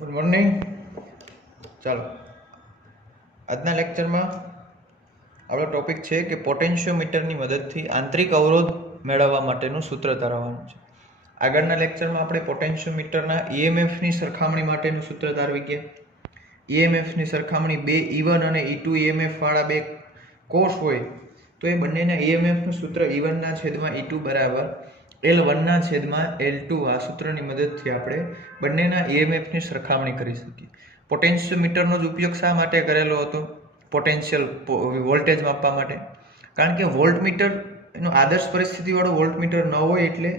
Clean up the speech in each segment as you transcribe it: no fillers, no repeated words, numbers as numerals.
Good morning. ચાલો, આજના લેક્ચરમાં આપણો ટોપિક છે કે પોટેન્શિયોમીટરની મદદથી આંતરિક અવરોધ મેળવવા માટેનું સૂત્ર તારવવાનું છે. આગળના લેક્ચરમાં આપણે પોટેન્શિયોમીટરના ઈએમએફની સરખામણી માટેનું સૂત્ર તારવી ગયા. ઈએમએફની સરખામણી બે E1 અને E2 ઈએમએફ વાળા બે કોષ હોય તો એ બંનેના ઈએમએફનું સૂત્ર E1 ના છેદમાં E2 બરાબર L1 ના છેદમાં L2 આ સૂત્રની મદદથી આપણે બંનેના ઈએમએફની સરખામણી કરી શકીએ. પોટેન્શિયોમીટરનો જ ઉપયોગ શા માટે કરેલો હતો? પોટેન્શિયલ વોલ્ટેજ માપવા માટે. કારણ કે વોલ્ટમીટર એનું આદર્શ પરિસ્થિતિવાળું વોલ્ટમીટર ન હોય એટલે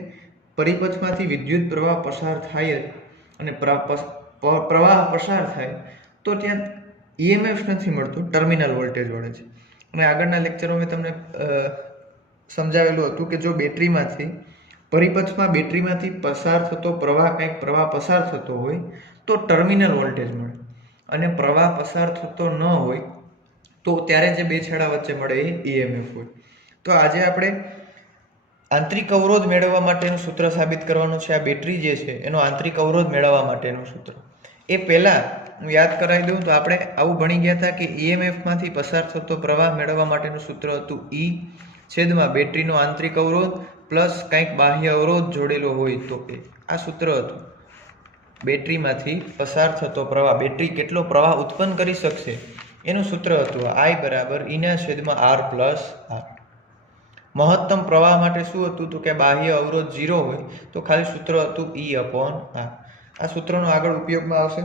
પરિપથમાંથી વિદ્યુત પ્રવાહ પસાર થાય અને પ્રવાહ પસાર થાય તો ત્યાં ઈએમએફ નથી મળતો, ટર્મિનલ વોલ્ટેજ મળે છે. અને આગળના લેક્ચરમાં મેં તમને સમજાવેલું હતું કે જો બેટરીમાંથી પરિપથમાં બેટરીમાંથી પસાર થતો પ્રવાહ કંઈક પ્રવાહ પસાર થતો હોય તો ટર્મિનલ વોલ્ટેજ મળે, અને પ્રવાહ પસાર થતો ન હોય તો ત્યારે જે બે છેડા વચ્ચે મળે એ ઈએમએફ હોય. તો આજે આપણે આંતરિક અવરોધ મેળવવા માટેનું સૂત્ર સાબિત કરવાનું છે. આ બેટરી જે છે એનો આંતરિક અવરોધ મેળવવા માટેનું સૂત્ર. એ પહેલા હું યાદ કરાવી દઉં તો આપણે આવું ભણી ગયા હતા કે ઈએમએફમાંથી પસાર થતો પ્રવાહ મેળવવા માટેનું સૂત્ર હતું E છેદમાં બેટરીનો આંતરિક અવરોધ પ્લસ કંઈક બાહ્ય અવરોધ જોડેલો હોય તો એ. આ સૂત્ર હતું. બેટરીમાંથી પસાર થતો પ્રવાહ, બેટરી કેટલો પ્રવાહ ઉત્પન્ન કરી શકશે એનું સૂત્ર હતું I બરાબર E ના છેદમાં R પ્લસ R. મહત્તમ પ્રવાહ માટે શું હતું તો કે બાહ્ય અવરોધ 0 હોય તો ખાલી સૂત્ર હતું E upon R. આ સૂત્રનો આગળ ઉપયોગમાં આવશે.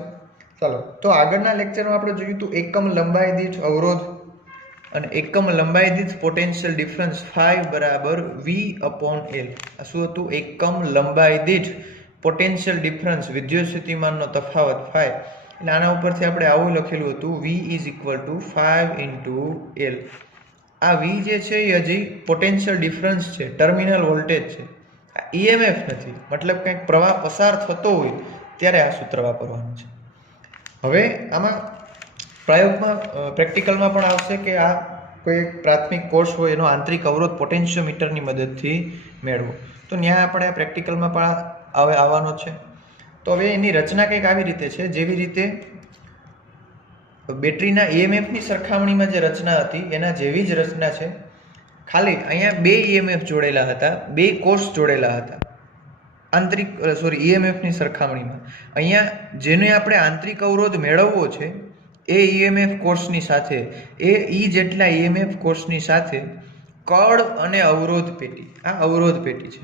ચાલો, તો આગળના લેક્ચરમાં આપણે જોયું હતું એકમ લંબાઈ દીઠ અવરોધ અને એકમ લંબાઈ દીઠ પોટેન્શિયલ ડિફરન્સ phi બરાબર V upon L. આ શું હતું? એકમ લંબાઈ દીઠ પોટેન્શિયલ ડિફરન્સ, વિદ્યુત સ્થિતિમાનનો તફાવત phi. એટલે આના ઉપરથી આપણે આવું લખેલું હતું V is equal to 5 into L. આ V જે છે એ હજી પોટેન્શિયલ ડિફરન્સ છે, ટર્મિનલ વોલ્ટેજ છે, આ ઈએમએફ નથી. મતલબ કંઈક પ્રવાહ પસાર થતો હોય ત્યારે આ સૂત્ર વાપરવાનું છે. હવે આમાં પ્રયોગમાં પ્રેક્ટિકલમાં પણ આવશે કે આ કોઈ પ્રાથમિક કોર્સ હોય એનો આંતરિક અવરોધ પોટેન્શિયોમીટરની મદદથી મેળવો. તો ત્યાં આપણે પ્રેક્ટિકલમાં પણ હવે આવવાનો છે. તો હવે એની રચના કંઈક આવી રીતે છે, જેવી રીતે બેટરીના ઈએમએફની સરખામણીમાં જે રચના હતી એના જેવી જ રચના છે. ખાલી અહીંયા બે ઈએમએફ જોડેલા હતા, બે કોષ જોડેલા હતા ઈએમએફની સરખામણીમાં. અહીંયા જેને આપણે આંતરિક અવરોધ મેળવવો છે એ ઈએમએફ કોષની સાથે, એ જેટલા ઈએમએફ કોષની સાથે કળ અને અવરોધ પેટી, આ અવરોધ પેટી છે.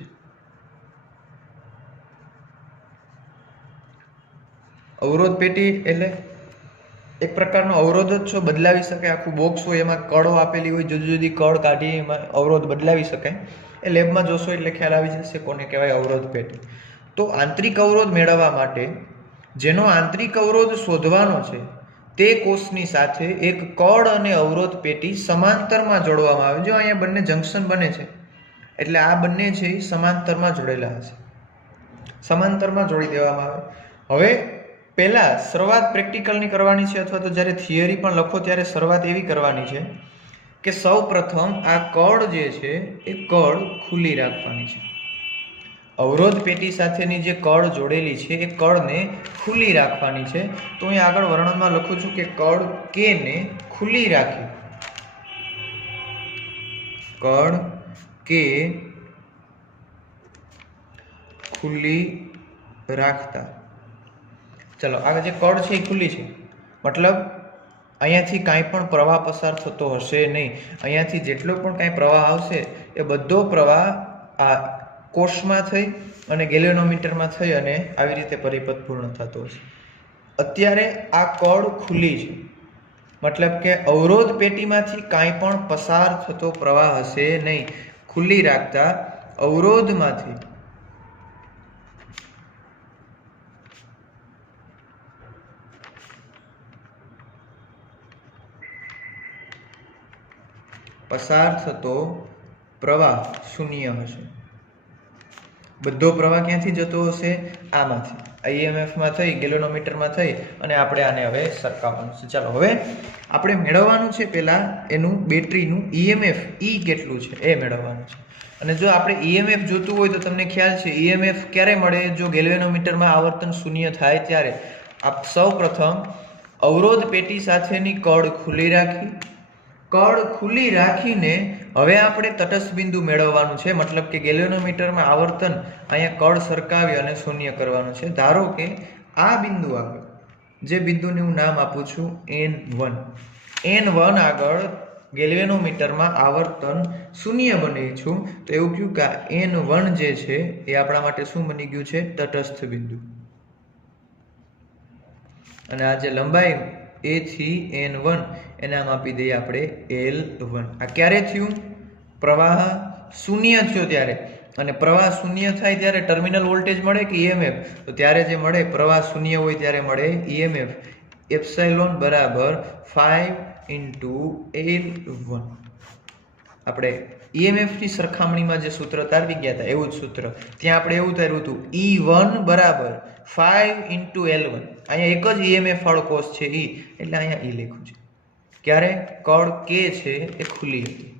અવરોધ પેટી એટલે એક પ્રકારનો અવરોધ જ છો, બદલાવી શકાય. આખું બોક્સ હોય એમાં કળો આપેલી હોય, જુદી જુદી કળ કાઢી એમાં અવરોધ બદલાવી શકાય. એ લેબમાં જોશો એટલે ખ્યાલ આવી જશે કોને કહેવાય અવરોધ પેટી. તો આંતરિક અવરોધ મેળવવા માટે જેનો આંતરિક અવરોધ શોધવાનો છે તે કોષની સાથે એક કળ અને અવરોધ પેટી સમાંતરમાં જોડવામાં આવે. જો અહીંયા બંને જંક્શન બને છે એટલે આ બંને છે એ સમાંતરમાં જોડેલા હશે, સમાંતરમાં જોડી દેવામાં આવે. હવે પહેલા શરૂઆત પ્રેક્ટિકલની કરવાની છે, અથવા તો જ્યારે થિયરી પણ લખો ત્યારે શરૂઆત એવી કરવાની છે કે સૌ પ્રથમ આ કળ જે છે એ કળ ખુલ્લી રાખવાની છે. અવરોધ પેટી સાથેની જે કળ જોડેલી છે એ કળને ખુલ્લી રાખવાની છે. તો અહીં આગળ વર્ણનમાં લખું છું કે કળ કે ને ખુલ્લી રાખી, કળ કે ખુલ્લી રાખતા. ચલો, આ જે કળ છે એ ખુલ્લી છે, મતલબ અહીંયાથી કાંઈ પણ પ્રવાહ પસાર થતો હશે નહીં. અહીંયાથી જેટલો પણ કાંઈ પ્રવાહ આવશે એ બધો પ્રવાહ આ કોષમાં થઈ અને ગેલ્વેનોમીટરમાં થઈ અને આવી રીતે પરિપથ પૂર્ણ થતો હશે. અત્યારે આ કળ ખુલ્લી છે, મતલબ કે અવરોધ પેટીમાંથી કાંઈ પણ પસાર થતો પ્રવાહ હશે નહીં. ખુલ્લી રાખતા અવરોધમાંથી પસાર થતો પ્રવાહ શૂન્ય હશે. બધો પ્રવાહ ક્યાંથી જતો હશે? આમાંથી, ઈએમએફમાં થઈ, ગેલ્વેનોમીટરમાં થઈ અને આપણે આને હવે સરખાવવાનું છે. ચાલો, હવે આપણે મેળવવાનું છે પહેલા એનું બેટરીનું ઈએમએફ કેટલું છે એ મેળવવાનું છે. અને જો આપણે ઈએમએફ જોતું હોય તો તમને ખ્યાલ છે ઈએમએફ ક્યારે મળે? જો ગેલ્વેનોમીટરમાં આવર્તન શૂન્ય થાય ત્યારે. આપ સૌ પ્રથમ અવરોધ પેટી સાથેની કળ ખુલ્લી રાખીને હવે આપણે તટસ્થ બિંદુ મેળવવાનું છે, મતલબ કે ગેલ્વેનોમીટરમાં આવર્તન અહીંયા કળ સરકાવી અને શૂન્ય કરવાનું છે. ધારો કે આ બિંદુ આગળ, જે બિંદુને હું નામ આપું છું N1 આગળ ગેલ્વેનોમીટરમાં આવર્તન શૂન્ય બની છું, તો એવું કહ્યું કે N1 જે છે એ આપણા માટે શું બની ગયું છે? તટસ્થ બિંદુ. અને આ જે લંબાઈ A થી N1 એને આમ આપી દઈએ આપણે L1. આ ક્યારે થયું? પ્રવાહ શૂન્ય થયો ત્યારે. અને પ્રવાહ શૂન્ય થાય ત્યારે ટર્મિનલ વોલ્ટેજ મળે કે EMF? તો ત્યારે જે મળે, પ્રવાહ શૂન્ય હોય ત્યારે મળે EMF. એપ્સાઇલોન બરાબર 5 × L1. આપણે EMF ની સરખામણીમાં જે સૂત્ર તારવી ગયા હતા એવું જ સૂત્ર ત્યાં આપણે એવું તાર્યું હતું, E1 બરાબર 5 × L1. અહીંયા એક જ EMF વાળો કોષ છે E, એટલે અહીંયા E લખ્યું છે. ક્યારે? કળ K છે એ ખુલ્લી હતી,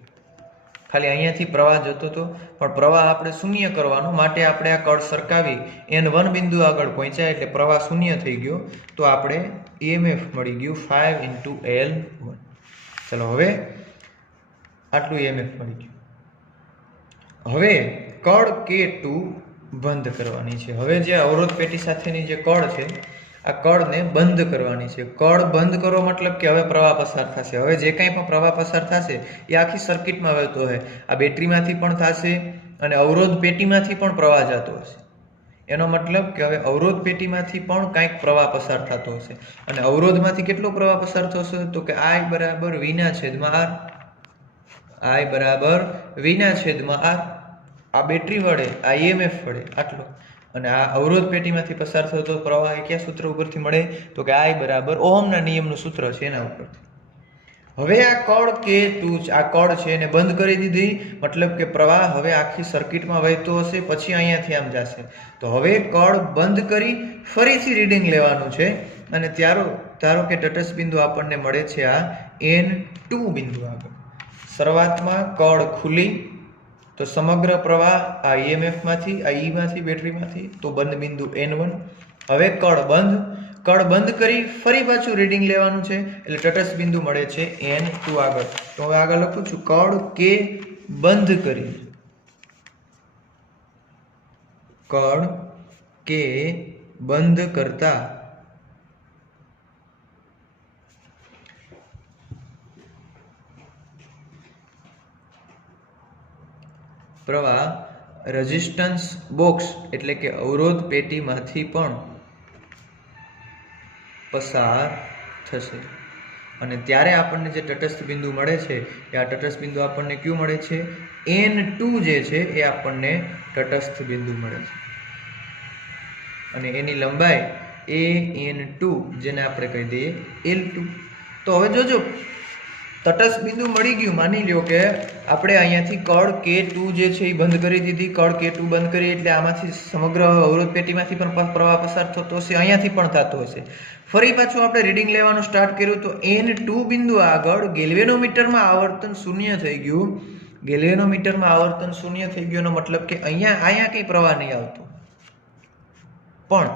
ખાલી અહીંયાથી પ્રવાહ જતો હતો, પણ પ્રવાહ આપણે શૂન્ય કરવાનો માટે આપણે આ કળ સરકાવી N1 બિંદુ આગળ પહોંચ્યા એટલે પ્રવાહ શૂન્ય થઈ ગયો, તો આપણે EMF મળી ગયું 5 × L1. ચલો હવે આટલું EMF મળી ગયું. હવે કળ K2 બંધ કરવાની છે. હવે જે અવરોધ પેટી સાથેની જે કળ છે આ કળને બંધ કરવાની છે. કળ બંધ કરો મતલબ કે હવે પ્રવાહ પસાર થશે. હવે જે કંઈ પણ પ્રવાહ પસાર થશે એ આખી સર્કિટમાં વહેતો હશે. આ બેટરીમાંથી પણ થશે અને અવરોધ પેટીમાંથી પણ પ્રવાહ જતો હશે. એનો મતલબ કે હવે અવરોધ પેટીમાંથી પણ કંઈક પ્રવાહ પસાર થતો હશે. અને અવરોધમાંથી કેટલો પ્રવાહ પસાર થશે? તો કે I બરાબર V/R. I બરાબર V/R. આ બેટરી વડે, આ EMF વડે આટલો. અને આ અવરોધ પેટીમાંથી પસાર થતો પ્રવાહ એ કયા સૂત્ર ઉપરથી મળે? તો કે I બરાબર ઓહમના નિયમનું સૂત્ર છે એના ઉપરથી. હવે આ કળ K2 આ કળ છે એને બંધ કરી દીધી, મતલબ કે પ્રવાહ હવે આખી સર્કિટમાં વહેતો હશે, પછી અહીંયાથી આમ જશે. તો હવે કળ બંધ કરી ફરીથી રીડિંગ લેવાનું છે. અને ધારો કે તટસ્થ બિંદુ આપણને મળે છે આ N2 બિંદુ આગળ. શરૂઆતમાં કળ ખુલ્લી, તો સમગ્ર પ્રવાહ આ EMF માંથી, આ E માંથી, બેટરીમાંથી, તો બંધ બિંદુ N1. હવે કળ બંધ કરી ફરી પાછું રીડિંગ લેવાનું છે, એટલે તટસ્થ બિંદુ મળે છે N2 આગળ. તો હવે આગળ લખું છું, કળ K બંધ કરી, કળ K બંધ કરતા પ્રવાહ રેઝિસ્ટન્સ બોક્સ એટલે કે અવરોધ પેટીમાંથી પણ પસાર થશે. અને ત્યારે આપણને જે તટસ્થ બિંદુ મળે છે એ આ તટસ્થ બિંદુ આપણને કયું મળે છે? N2 જે છે એ આપણને તટસ્થ બિંદુ મળે છે. અને એની લંબાઈ N2 જેને આપણે કહી દઈએ L2. તો હવે જોજો, તટસ્થ બિંદુ મળી ગયું. માની લ્યો કે આપણે અહીંયાથી કળ K2 જે છે એ બંધ કરી દીધી. કળ K2 બંધ કરી એટલે આમાંથી સમગ્ર અવરોધ પેટીમાંથી પણ પ્રવાહ પસાર થતો હશે, અહીંયાથી પણ થતો હશે. ફરી પાછું આપણે રીડિંગ લેવાનું સ્ટાર્ટ કર્યું તો N2 બિંદુ આગળ ગેલ્વેનોમીટરમાં આવર્તન શૂન્ય થઈ ગયું. ગેલ્વેનોમીટરમાં આવર્તન શૂન્ય થઈ ગયું એનો મતલબ કે અહીંયા કંઈ પ્રવાહ નહીં આવતો, પણ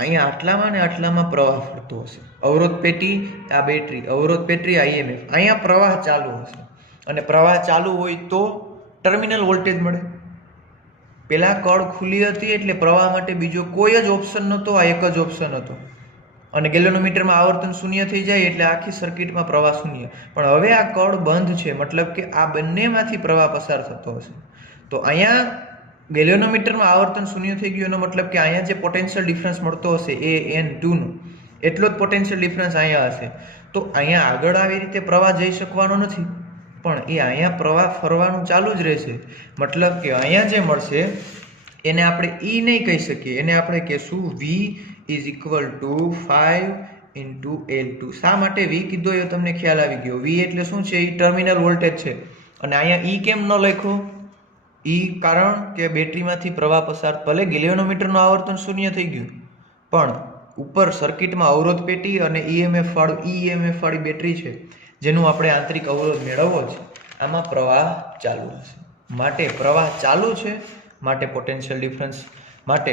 અહીંયા આટલામાં ને આટલામાં પ્રવાહ ફરતો હશે. અવરોધ પેટી, આ બેટરી, અવરોધ પેટી, આ EMF, અહીંયા પ્રવાહ ચાલુ હશે. અને પ્રવાહ ચાલુ હોય તો ટર્મિનલ વોલ્ટેજ મળે. પેલા કળ ખુલ્લી હતી એટલે પ્રવાહ માટે બીજો કોઈ જ ઓપ્શન નહોતો, આ એક જ ઓપ્શન હતો. અને ગેલ્વેનોમીટરમાં આવર્તન શૂન્ય થઈ જાય એટલે આખી સર્કિટમાં પ્રવાહ શૂન્ય. પણ હવે આ કળ બંધ છે, મતલબ કે આ બંનેમાંથી પ્રવાહ પસાર થતો હશે. તો અહીંયા ગેલ્વેનોમીટરમાં આવર્તન શૂન્ય થઈ ગયું એનો મતલબ કે અહીંયા જે પોટેન્શિયલ ડિફરન્સ મળતો હશે એ N2 નો એટલો જ પોટેન્શિયલ ડિફરન્સ અહીંયા હશે. તો અહીંયા આગળ આવી રીતે પ્રવાહ જઈ શકવાનો નથી, પણ એ અહીંયા પ્રવાહ ફરવાનું ચાલુ જ રહેશે. મતલબ કે અહીંયા જે મળશે એને આપણે E નહીં કહી શકીએ, એને આપણે કહેશું V = 5 × L2. શા માટે V કીધો એ તમને ખ્યાલ આવી ગયો. V એટલે શું છે? એ ટર્મિનલ વોલ્ટેજ છે. અને અહીંયા E કેમ ન લખ્યો? E કારણ કે બેટરીમાંથી પ્રવાહ પસાર, ભલે ગેલ્વેનોમીટરનું આવર્તન શૂન્ય થઈ ગયું, પણ ઉપર સર્કિટમાં અવરોધ પેટી અને EMF વાળી બેટરી છે જેનું આપણે આંતરિક અવરોધ મેળવવો છે, આમાં પ્રવાહ ચાલુ હશે. માટે પ્રવાહ ચાલુ છે, માટે પોટેન્શિયલ ડિફરન્સ માટે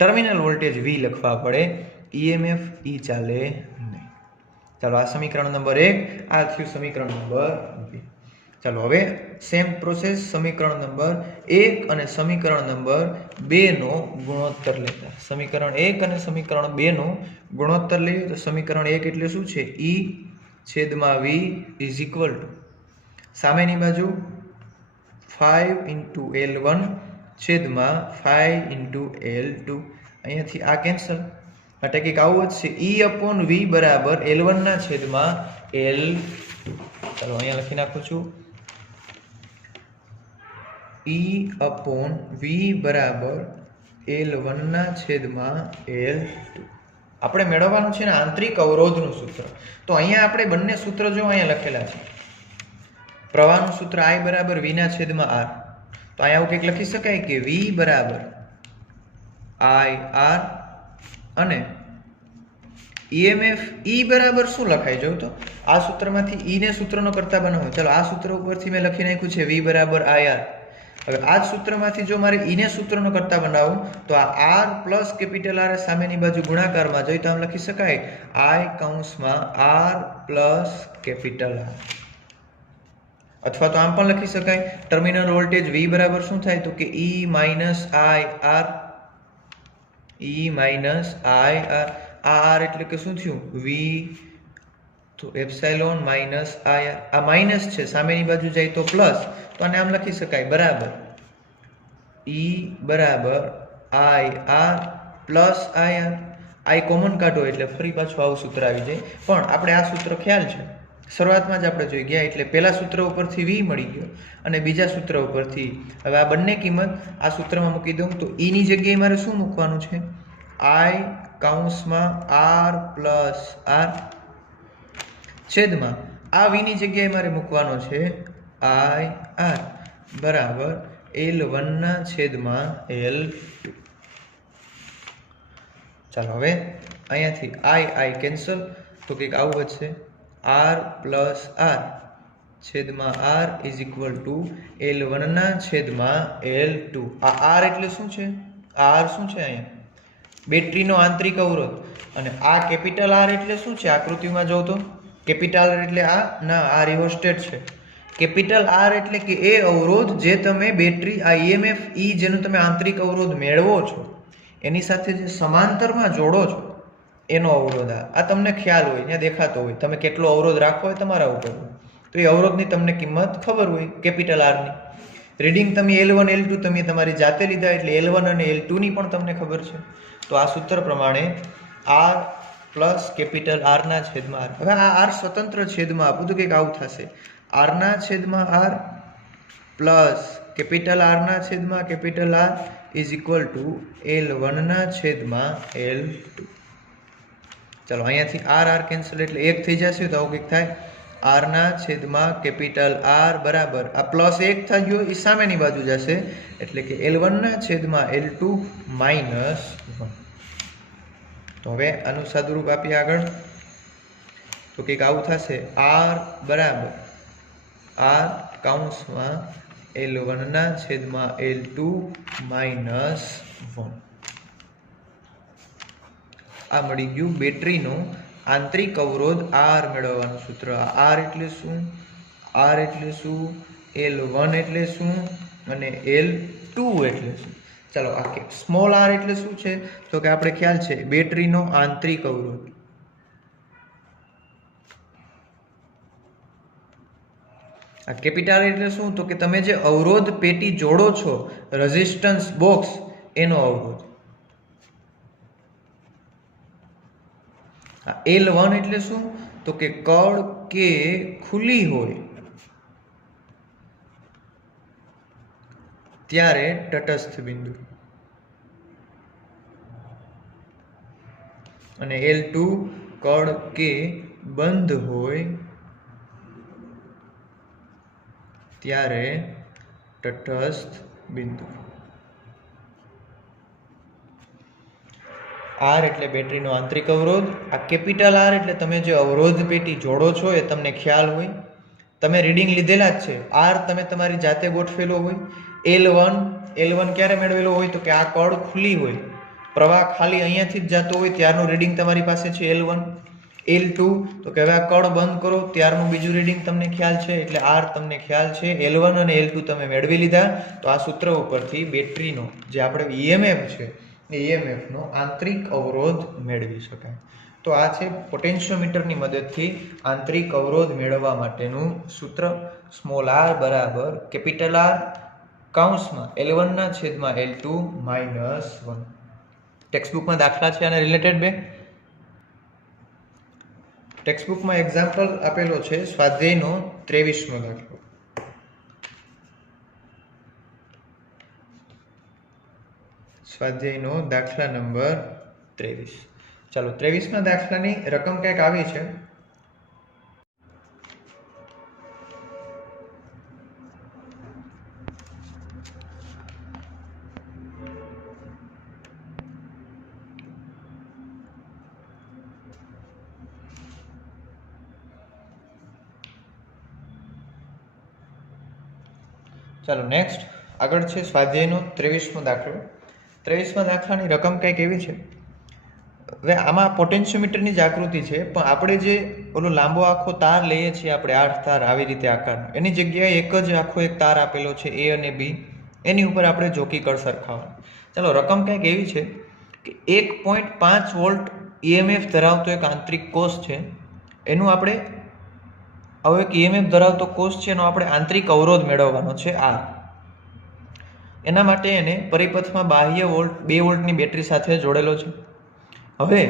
ટર્મિનલ વોલ્ટેજ V લખવા પડે. ઈએમએફ ઈ ચાલે નહીં. ચાલો આ સમીકરણ નંબર 1, આ થયું સમીકરણ નંબર 2. ચાલો હવે સેમ પ્રોસેસ સમીકરણ નંબર 1 અને સમીકરણ નંબર 2 નો ગુણોત્તર લેતા. સમીકરણ 1 અને સમીકરણ 2 નો ગુણોત્તર લઈએ તો સમીકરણ 1 એટલે શું છે? E છેદમાં V ઇઝ ઇક્વલ ટુ સામેની બાજુ 5 into L1 છેદમાં 5 into L2. અહીંયાથી આ કેન્સલ, એટલે કે આવું વધશે E upon V બરાબર L1 ના છેદમાં L2. ચાલો અહીંયા લખી નાખું છું E upon V બરાબર L1 ના છેદમાં L2. આપણે મેળવવાનું છે ને આંતરિક અવરોધનું સૂત્ર. તો અહીંયા આપણે બંને સૂત્ર જો અહીંયા લખેલા છે. પ્રવાહનું સૂત્ર I બરાબર V ના છેદમાં R. તો અહીંયા આવું કંઈક લખી શકાય કે V બરાબર IR અને EMF E બરાબર શું લખાય? જો તો આ સૂત્રમાંથી E ને સૂત્રનો કરતા બનાવો. ચાલો આ સૂત્ર ઉપરથી મેં લખી નાખ્યું છે V બરાબર IR. હવે આ જ સૂત્રમાંથી જો મારે E ને સૂત્રનો કરતા બનાવું તો આ R પ્લસ કેપિટલ R સામેની બાજુ ગુણાકારમાં જોઈ તો આમ લખી શકાય I કૌંસમાં R પ્લસ કેપિટલ R. અથવા તો આમ પણ લખી શકાય ટર્મિનલ વોલ્ટેજ V બરાબર શું થાય તો કે E minus IR. E minus IR. આ R એટલે કે શું થયું? V તો એપ્સાઇલોન માઇનસ IR. આ માઇનસ છે, સામેની બાજુ જાય તો પ્લસ, તો આને આમ લખી શકાય બરાબર E બરાબર IR plus IR. I common કાઢો એટલે ફરી પાછું આવું સૂત્ર આવી જાય. પણ આપણે આ સૂત્ર ખ્યાલ છે, શરૂઆતમાં જ આપણે જોઈ ગયા, એટલે પહેલા સૂત્ર ઉપરથી V મળી ગયો અને બીજા સૂત્ર ઉપરથી. હવે આ બંને કિંમત આ સૂત્રમાં મૂકી દઉં તો E ની જગ્યાએ મારે શું મૂકવાનું છે? I કૌંસમાં R પ્લસ R છેદમાં આ V ની જગ્યાએ મારે મૂકવાનો છે IR બરાબર L1 ના છેદમાં L2. ચાલો હવે અહીંયાથી I કેન્સલ, તો કંઈક આવું વધશે R પ્લસ R છેદમાં R is equal to L1 ના છેદમાં L2. આ R એટલે શું છે? R શું છે? અહીંયા બેટરીનો આંતરિક અવરોધ. અને આ કેપિટલ R એટલે શું છે? આકૃતિમાં જોઉં તો કેપિટલ R એટલે આ રિઓસ્ટેટ છે. કેપિટલ R એટલે કે એ અવરોધ જે તમે બેટરી આ EMF E જેનો તમે આંતરિક અવરોધ મેળવો છો એની સાથે જે સમાંતરમાં જોડો છો એનો અવરોધ. આ તમને ખ્યાલ હોય, ત્યાં દેખાતો હોય, તમે કેટલો અવરોધ રાખવો હોય તમારા ઉપર, તો એ અવરોધની તમને કિંમત ખબર હોય કેપિટલ R ની. રીડિંગ તમે L1 L2 તમે તમારી જાતે લીધા એટલે L1 અને L2 ની પણ તમને ખબર છે. તો આ સૂત્ર પ્રમાણે R પ્લસ કેપિટલ R ના છેદમાં R. હવે આ R સ્વતંત્ર છેદમાં આપું તો કંઈક આવું થશે R ના છેદમાં R પ્લસ કેપિટલ R ના છેદમાં capital R is equal to L1 ના છેદમાં L2. ચાલો અહીંયાથી R કેન્સલ એટલે 1 થઈ જશે, તો આવું કંઈક થાય R ના છેદમાં કેપિટલ R બરાબર આ પ્લસ 1 થઈ ગયો એ સામેની બાજુ જશે એટલે કે L1 ના છેદમાં L2 માઇનસ 1. તો હવે આનું સાદુરૂપ આપીએ આગળ તો કંઈક આવું થશે R બરાબર R કૌંસમાં L1 ના છેદમાં L2 માઇનસ 1. આ મળી ગયું બેટરીનું આંતરિક અવરોધ R મેળવવાનું સૂત્ર. R એટલે શું? R એટલે શું? L1 એટલે શું? અને L2 એટલે શું? ચાલો આ સ્મોલ r એટલે શું છે તો કે આપણે ખ્યાલ છે બેટરીનો આંતરિક અવરોધ. આ કેપિટલ એટલે શું તો કે તમે જે અવરોધ પેટી જોડો છો રેઝિસ્ટન્સ બોક્સ એનો અવરોધ. આ L1 એટલે શું તો કે કળ કે ખુલ્લી હોય ત્યારે તટસ્થ બિંદુ, અને L2 કળ કે બંધ હોય ત્યારે તટસ્થ બિંદુ. R એટલે બેટરીનો આંતરિક અવરોધ. આ કેપિટલ R એટલે તમે જે અવરોધ પેટી જોડો છો એ તમને ખ્યાલ હોય, તમે રીડિંગ લીધેલા જ છે. R તમે તમારી જાતે ગોઠવેલો હોય. L1 ક્યારે મેળવેલો હોય તો કે આ કળ ખુલ્લી હોય પ્રવાહ ખાલી અહીંયાથી જ જતો હોય ત્યારનું રીડિંગ તમારી પાસે છે L1, L2, તો કે હવે આ કળ બંધ કરો ત્યારનું બીજું રીડિંગ તમને ખ્યાલ છે, એટલે R તમને ખ્યાલ છે, L1 અને L2 તમે મેળવી લીધા. તો આ સૂત્ર ઉપરથી બેટરીનો જે આપણે EMF છે એ EMF નો આંતરિક અવરોધ મેળવી શકાય. તો આ છે પોટેન્શિયોમીટરની મદદથી આંતરિક અવરોધ મેળવવા માટેનું સૂત્ર. સ્મોલ r બરાબર કેપિટલ R કૌંસમાં L1/L2 -1. ટેક્સ્ટબુકમાં દાખલા છે અને રિલેટેડ બે. ટેક્સ્ટબુકમાં એક્ઝામ્પલ આપેલો છે સ્વાધ્યાયનો 23મો દાખલો. સ્વાધ્યાયનો દાખલા નંબર 23. ચાલો 23મા દાખલાની રકમ કંઈક આવી છે. ચાલો નેક્સ્ટ આગળ છે સ્વાધ્યાયનો 23મો દાખલો. 23મા દાખલાની રકમ કંઈક એવી છે. હવે આમાં પોટેન્શિયોમીટરની જ આકૃતિ છે, પણ આપણે જે ઓલો લાંબો આખો તાર લઈએ છીએ આપણે 8 તાર આવી રીતે આકારનો, એની જગ્યાએ એક જ આખો એક તાર આપેલો છે A અને B, એની ઉપર આપણે જોકી કળ સરખાવવાનું. ચાલો રકમ કંઈક એવી છે કે 1.5 વોલ્ટ EMF ધરાવતો એક આંતરિક કોષ છે, એનું આપણે આવો એક EMF ધરાવતો કોષ છે એનો આપણે આંતરિક અવરોધ મેળવવાનો છે R. એના માટે એને પરિપથમાં બાહ્ય વોલ્ટ 2 વોલ્ટની બેટરી સાથે જોડેલો છે. હવે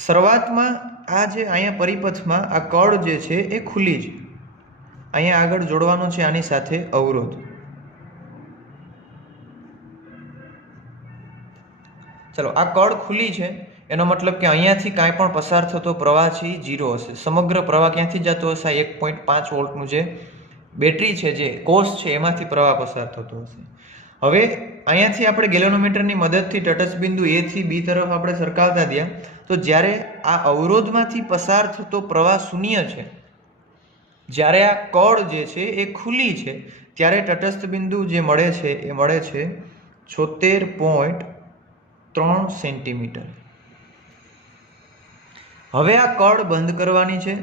શરૂઆતમાં આ જે અહીંયા પરિપથમાં આ કળ જે છે એ ખુલ્લી છે, અહીંયા આગળ જોડવાનો છે આની સાથે અવરોધ. ચલો આ કળ ખુલ્લી છે એનો મતલબ કે અહીંયાથી કાંઈ પણ પસાર થતો પ્રવાહ છે 0 હશે. સમગ્ર પ્રવાહ ક્યાંથી જતો હશે? 1.5 વોલ્ટનું જે બેટરી છે જે કોષ છે એમાંથી પ્રવાહ પસાર થતો હશે. હવે અહીંયાથી આપણે ગેલેનોમીટરની મદદથી તટસ્થ બિંદુ A થી B તરફ આપણે સરકાવતા ગયા, તો જ્યારે આ અવરોધમાંથી પસાર થતો પ્રવાહ શૂન્ય છે, જ્યારે આ કળ જે છે એ ખુલ્લી છે, ત્યારે તટસ્થ બિંદુ જે મળે છે એ મળે છે 76.3 સેન્ટીમીટર. હવે આ કળ બંધ કરવાની છે,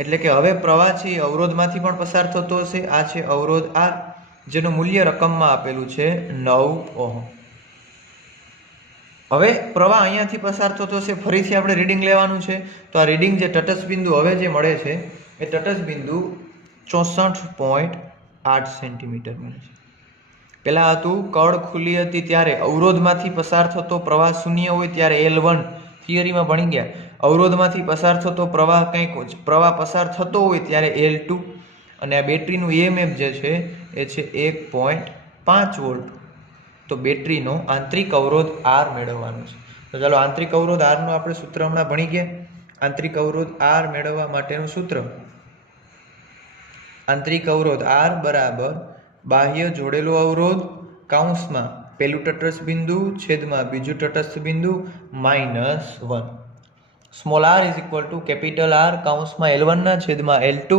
એટલે કે હવે પ્રવાહ છે એ અવરોધમાંથી પણ પસાર થતો હશે. આ છે અવરોધ R, જેનું મૂલ્ય રકમમાં આપેલું છે 9 ઓહમ. હવે પ્રવાહ અહીંયાથી પસાર થતો હશે, ફરીથી આપણે રીડિંગ લેવાનું છે. તો આ રીડિંગ જે તટસ્થ બિંદુ હવે જે મળે છે એ તટસ્થ બિંદુ 64.8 સેન્ટીમીટર મળે છે. પેલા હતું કળ ખુલ્લી હતી ત્યારે અવરોધમાંથી પસાર થતો પ્રવાહ શૂન્ય હોય ત્યારે L1 થિયરીમાં ભણી ગયા. અવરોધમાંથી પસાર થતો પ્રવાહ કંઈક પ્રવાહ પસાર થતો હોય ત્યારે L2, અને આ બેટરીનું EMF જે છે એ છે 1.5 વોલ્ટ. તો બેટરીનો આંતરિક અવરોધ R મેળવવાનો છે. તો ચાલો આંતરિક અવરોધ R નું આપણે સૂત્ર હમણાં ભણી ગયા. આંતરિક અવરોધ R મેળવવા માટેનું સૂત્ર, આંતરિક અવરોધ R બરાબર બાહ્ય જોડેલો અવરોધ કૌંસમાં પહેલું તટસ્થ બિંદુ છેદમાં બીજું તટસ્થ બિંદુ -1. Small r is equal to capital R કૌંસમાં L1/L2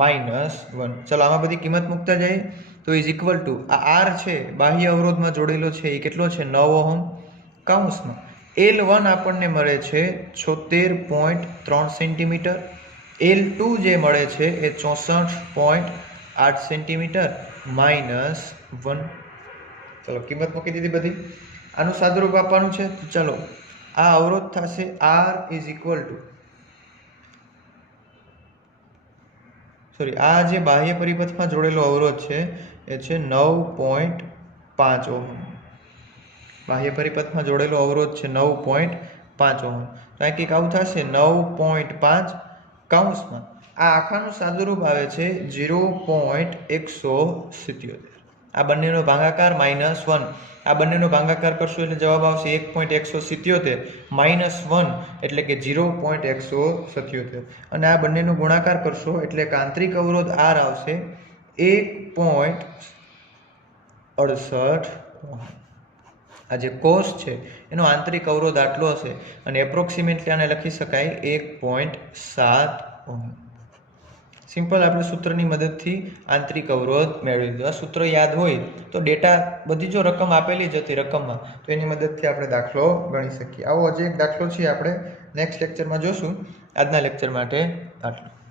-1. ચલો આમાં બધી કિંમત મૂકતા જઈએ તો ઇઝ ઇક્વલ ટુ આ R છે બાહ્ય અવરોધમાં જોડેલો છે એ કેટલો છે 9 ઓહમ, કૌંસમાં L1 આપણને મળે છે 76.3 સેન્ટીમીટર, L2 જે મળે છે એ 64.8 સેન્ટીમીટર -1. ચલો કિંમત મૂકી દીધી બધી. આનું સાદુરૂપ આપવાનું છે. ચલો આ અવરોધ થશે R ઇઝ ઇક્વલ ટુ આ જે બાહ્ય પરિપથમાં જોડેલો અવરોધ છે એ છે 9.5 ઓહમ. બાહ્ય પરિપથમાં જોડેલો અવરોધ છે 9.5 ઓહમ. તો આ કંઈક આવું થશે 9.5 કૌંસમાં આ આખાનું સાદુરૂપ આવે છે 0.177. આ બંનેનો ભાગાકાર -1. આ બંનેનો ભાગાકાર કરશો એટલે જવાબ આવશે 1.177 -1 એટલે કે 0.177. અને આ બંનેનો ગુણાકાર કરશો એટલે આંતરિક અવરોધ R આવશે 1.68 ઓહમ. આ જે કોષ છે એનો આંતરિક અવરોધ આટલો હશે અને એપ્રોક્સિમેટલી આને લખી શકાય 1.7 ઓહમ. સિમ્પલ આપણે સૂત્રની મદદથી આંતરિક અવરોધ મેળવી દીધો. આ સૂત્ર યાદ હોય તો ડેટા બધી જો રકમ આપેલી જ હતી રકમમાં તો એની મદદથી આપણે દાખલો ગણી શકીએ. આવો હજી એક દાખલો છે આપણે નેક્સ્ટ લેક્ચરમાં જોશું. આજના લેક્ચર માટે આટલું.